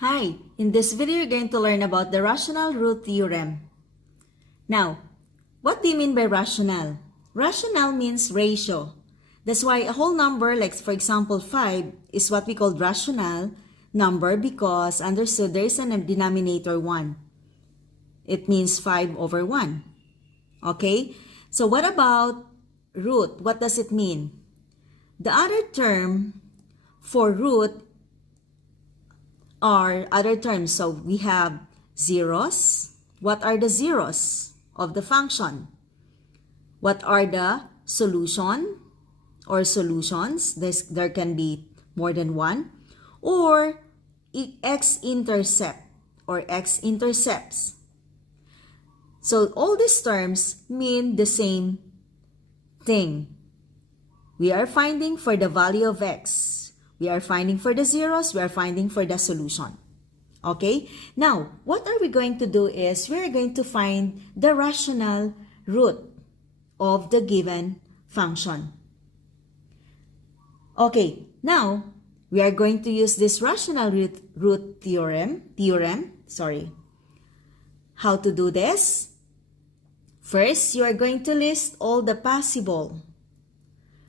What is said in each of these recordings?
Hi, in this video you're going to learn about the rational root theorem. Now, what do you mean by rational? Rational means ratio. That's why a whole number, like for example 5, is what we call rational number because understood there is a denominator 1. It means 5 over 1. Okay? So what about root? What does it mean? The other term for root are other terms. So we have zeros. What are the zeros of the function? What are the solution or solutions? There can be more than one. Or x-intercept or x-intercepts. So all these terms mean the same thing. We are finding for the value of x. We are finding for the zeros. We are finding for the solution. Okay? Now, what are we going to do is we are going to find the rational root of the given function. Okay, now we are going to use this rational root theorem. How to do this? First, you are going to list all the possible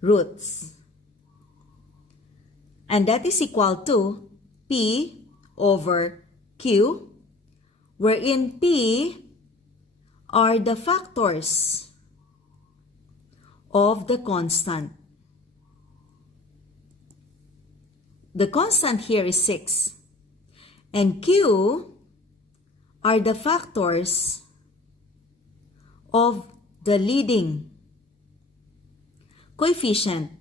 roots. And that is equal to P over Q, wherein P are the factors of the constant. The constant here is 6. And Q are the factors of the leading coefficient.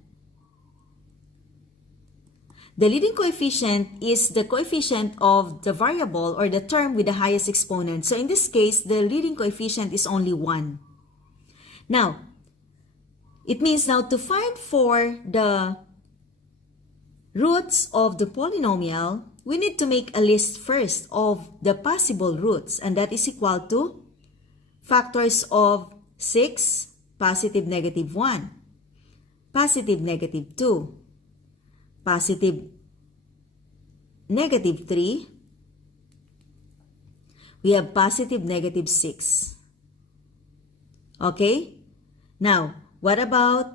The leading coefficient is the coefficient of the variable or the term with the highest exponent. So in this case, the leading coefficient is only 1. Now, it means now to find for the roots of the polynomial, we need to make a list first of the possible roots, and that is equal to factors of 6, positive negative 1, positive negative 2, positive negative 3, we have positive negative 6. Okay? Now, what about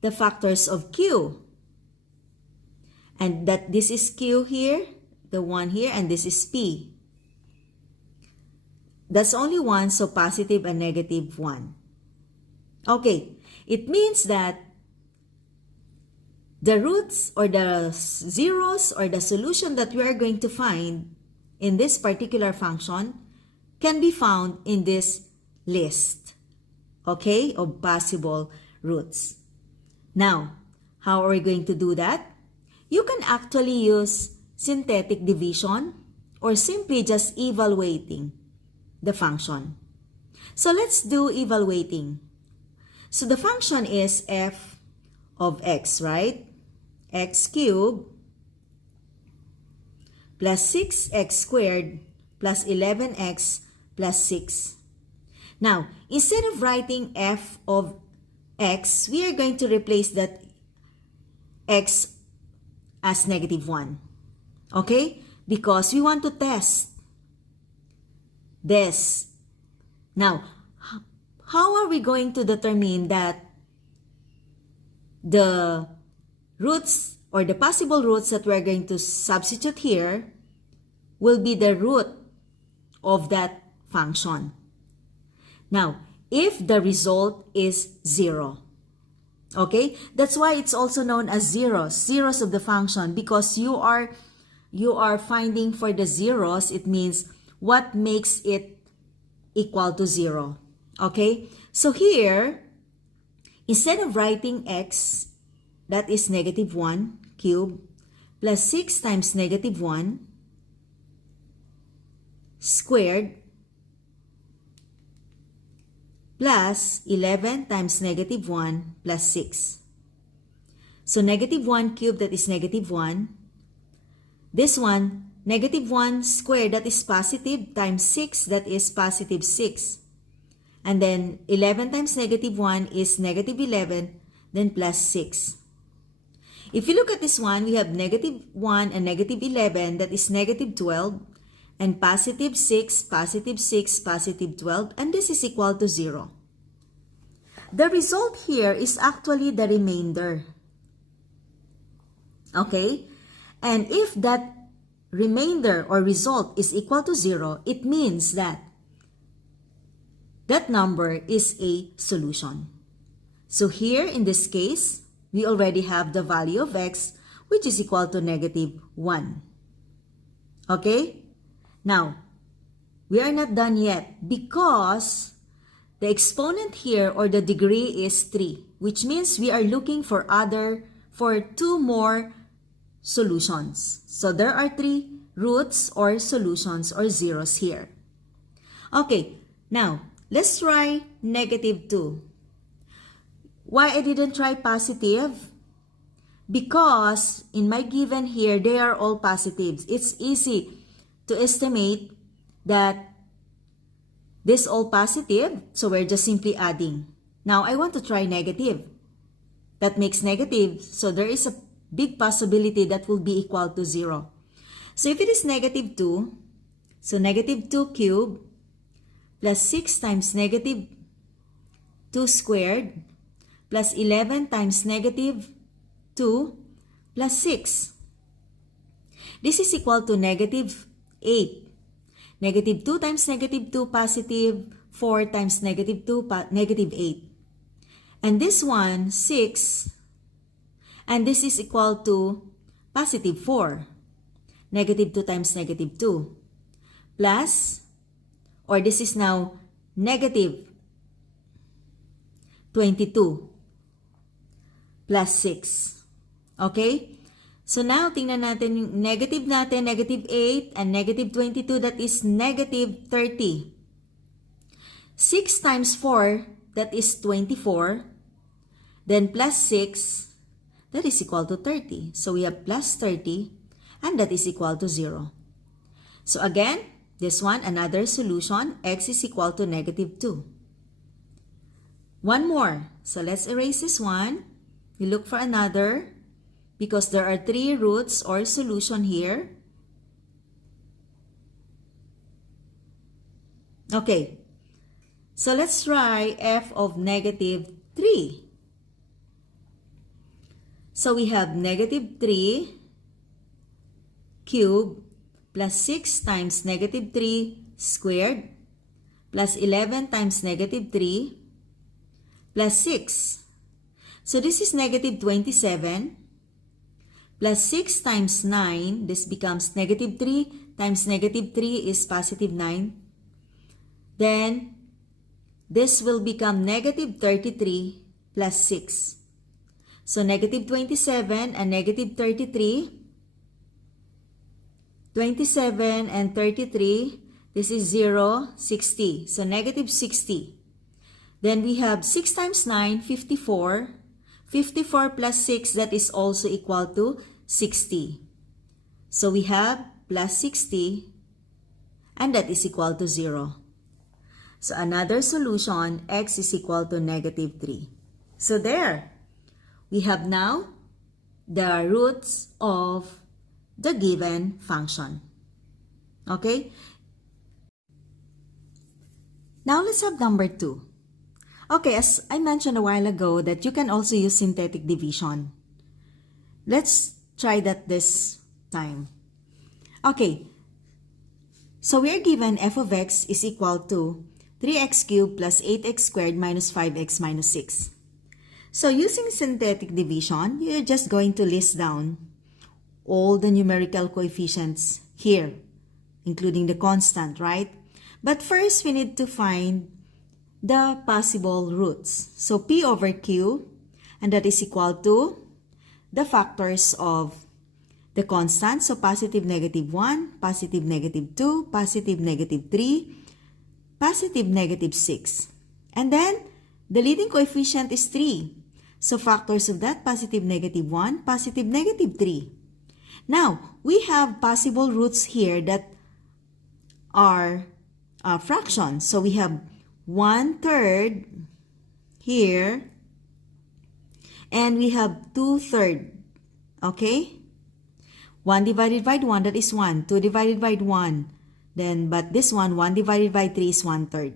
the factors of Q? And that this is Q here, the one here, and this is P. That's only one, so positive and negative 1. Okay, it means that the roots or the zeros or the solution that we are going to find in this particular function can be found in this list, okay, of possible roots. Now, how are we going to do that? You can actually use synthetic division or simply just evaluating the function. So let's do evaluating. So the function is f of x, right? X cubed plus 6x squared plus 11x plus 6. Now, instead of writing f of x, we are going to replace that x as negative 1. Okay? Because we want to test this. Now, how are we going to determine that the roots or the possible roots that we're going to substitute here will be the root of that function? Now, if the result is 0, okay, that's why it's also known as zeros of the function, because you are finding for the zeros. It means what makes it equal to 0. Okay, so here, instead of writing x, that is negative 1 cubed plus 6 times negative 1 squared plus 11 times negative 1 plus 6. So negative 1 cubed, that is negative 1. This one, negative 1 squared, that is positive, times 6, that is positive 6. And then 11 times negative 1 is negative 11, then plus 6. If you look at this one, we have negative 1 and negative 11, that is negative 12, and positive 6, positive 6, positive 12, and this is equal to 0. The result here is actually the remainder. Okay? And if that remainder or result is equal to 0, it means that that number is a solution. So here in this case, we already have the value of x, which is equal to negative 1. Okay? Now, we are not done yet because the exponent here or the degree is 3, which means we are looking for 2 more solutions. So there are 3 roots or solutions or zeros here. Okay, now let's try negative 2. Why I didn't try positive? Because in my given here, they are all positives. It's easy to estimate that this all positive, so we're just simply adding. Now, I want to try negative. That makes negative, so there is a big possibility that will be equal to 0. So if it is negative 2, so negative 2 cubed plus 6 times negative 2 squared plus 11 times negative 2 plus 6. This is equal to negative 8. Negative 2 times negative 2 positive, 4 times negative 2 negative 8. And this one, 6, and this is equal to positive 4. Negative 2 times negative 2 plus, or this is now negative 22 plus 6. Okay? So now, tingnan natin yung negative natin, negative 8 and negative 22, that is negative 30. 6 times 4, that is 24. Then plus 6, that is equal to 30. So we have plus 30, and that is equal to 0. So again, this one, another solution, x is equal to negative 2. One more. So let's erase this one. We look for another because there are 3 roots or solution here. Okay. So let's try f of negative 3. So we have negative 3 cubed plus 6 times negative 3 squared plus 11 times negative 3 plus 6. So this is negative 27 plus 6 times 9. This becomes negative 3 times negative 3 is positive 9. Then this will become negative 33 plus 6. So negative 27 and negative 33. 27 and 33. This is 0, 60. So negative 60. Then we have 6 times 9, 54. 54 plus 6, that is also equal to 60. So we have plus 60, and that is equal to 0. So another solution, x is equal to negative 3. So there, we have now the roots of the given function. Okay? Now let's have number 2. Okay, as I mentioned a while ago that you can also use synthetic division. Let's try that this time. Okay, so we are given f of x is equal to 3x cubed plus 8x squared minus 5x minus 6. So using synthetic division, you're just going to list down all the numerical coefficients here, including the constant, right? But first, we need to find the possible roots. So p over q, and that is equal to the factors of the constant. So positive negative 1, positive negative 2, positive negative 3, positive negative 6. And then the leading coefficient is 3. So factors of that, positive negative 1, positive negative 3. Now, we have possible roots here that are fractions. So we have 1/3 here, and we have 2/3 Okay? 1 divided by 1, that is 1. 2 divided by 1. Then, but this one, 1 divided by 3 is 1/3.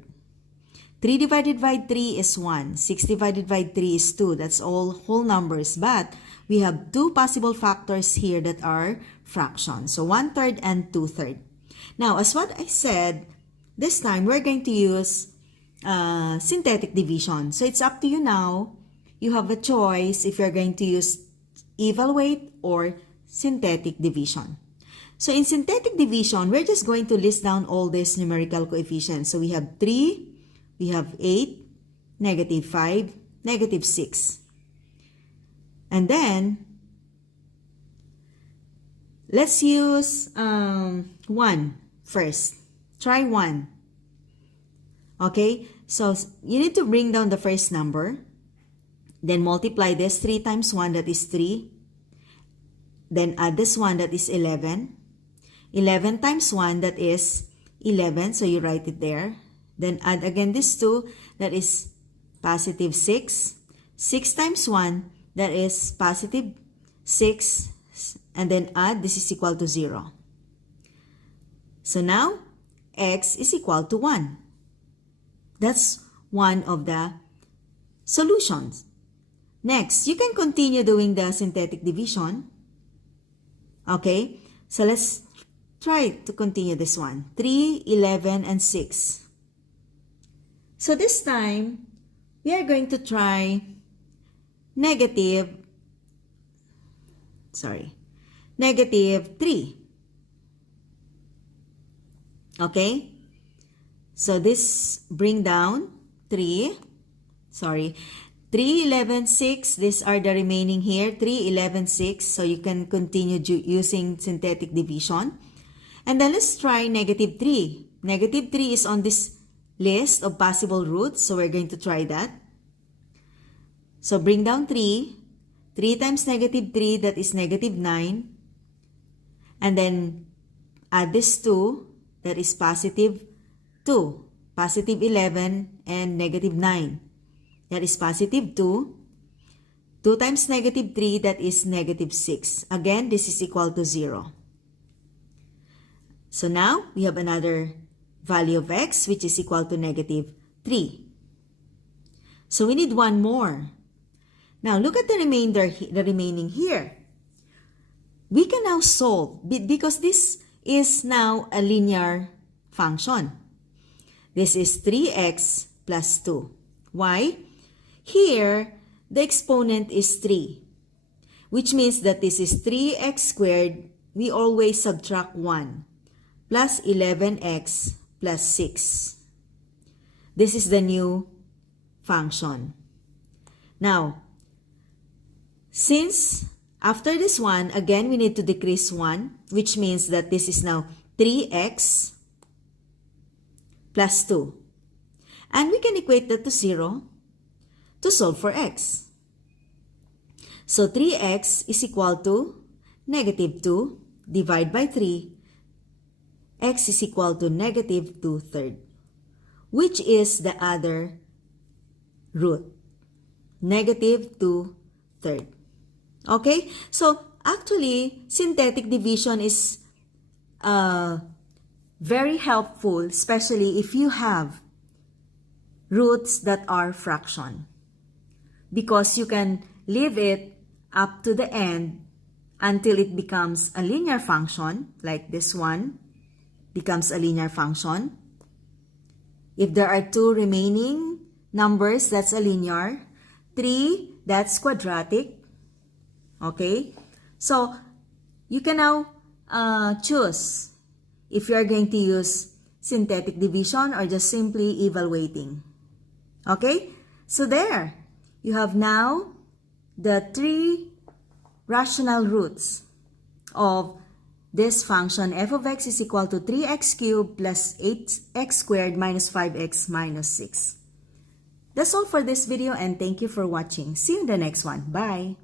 3 divided by 3 is 1. 6 divided by 3 is 2. That's all whole numbers. But we have two possible factors here that are fractions. So 1/3 and 2/3. Now, as what I said, this time we're going to use synthetic division. So it's up to you now. You have a choice if you're going to use evaluate or synthetic division. So in synthetic division, we're just going to list down all these numerical coefficients. So we have 3, we have 8, -5, -6. And then, let's use 1 first. Try 1. Okay, so you need to bring down the first number. Then multiply this. 3 times 1, that is 3. Then add this one, that is 11. 11 times 1, that is 11. So you write it there. Then add again this 2, that is positive 6. 6 times 1, that is positive 6. And then add, this is equal to 0. So now, x is equal to 1. That's one of the solutions. Next, you can continue doing the synthetic division. Okay, so let's try to continue this one. 3, 11, and 6. So this time, we are going to try -3. Okay, so this bring down 3, 3, 11, 6, these are the remaining here, 3, 11, 6, so you can continue using synthetic division. And then let's try -3. -3 is on this list of possible roots, so we're going to try that. So bring down 3, 3 times -3, that is -9, and then add this 2, that is positive 2, positive 11, and -9. That is positive 2. 2 times -3, that is -6. Again, this is equal to 0. So now, we have another value of x, which is equal to -3. So we need one more. Now, look at the remaining here. We can now solve, because this is now a linear function. This is 3x plus 2. Why? Here, the exponent is 3, which means that this is 3x squared. We always subtract 1, plus 11x plus 6. This is the new function. Now, since after this one, again, we need to decrease 1, which means that this is now 3x plus 2. And we can equate that to 0 to solve for x. So 3x is equal to -2, divide by 3, x is equal to -2/3, which is the other root, -2/3. Okay, so actually, synthetic division is very helpful, especially if you have roots that are fraction, because you can leave it up to the end until it becomes a linear function, like this one becomes a linear function. If there are 2 remaining numbers, that's a linear. 3, that's quadratic. Okay, so you can now choose if you are going to use synthetic division or just simply evaluating. Okay, so there, you have now the 3 rational roots of this function. F of x is equal to 3x cubed plus 8x squared minus 5x minus 6. That's all for this video, and thank you for watching. See you in the next one. Bye!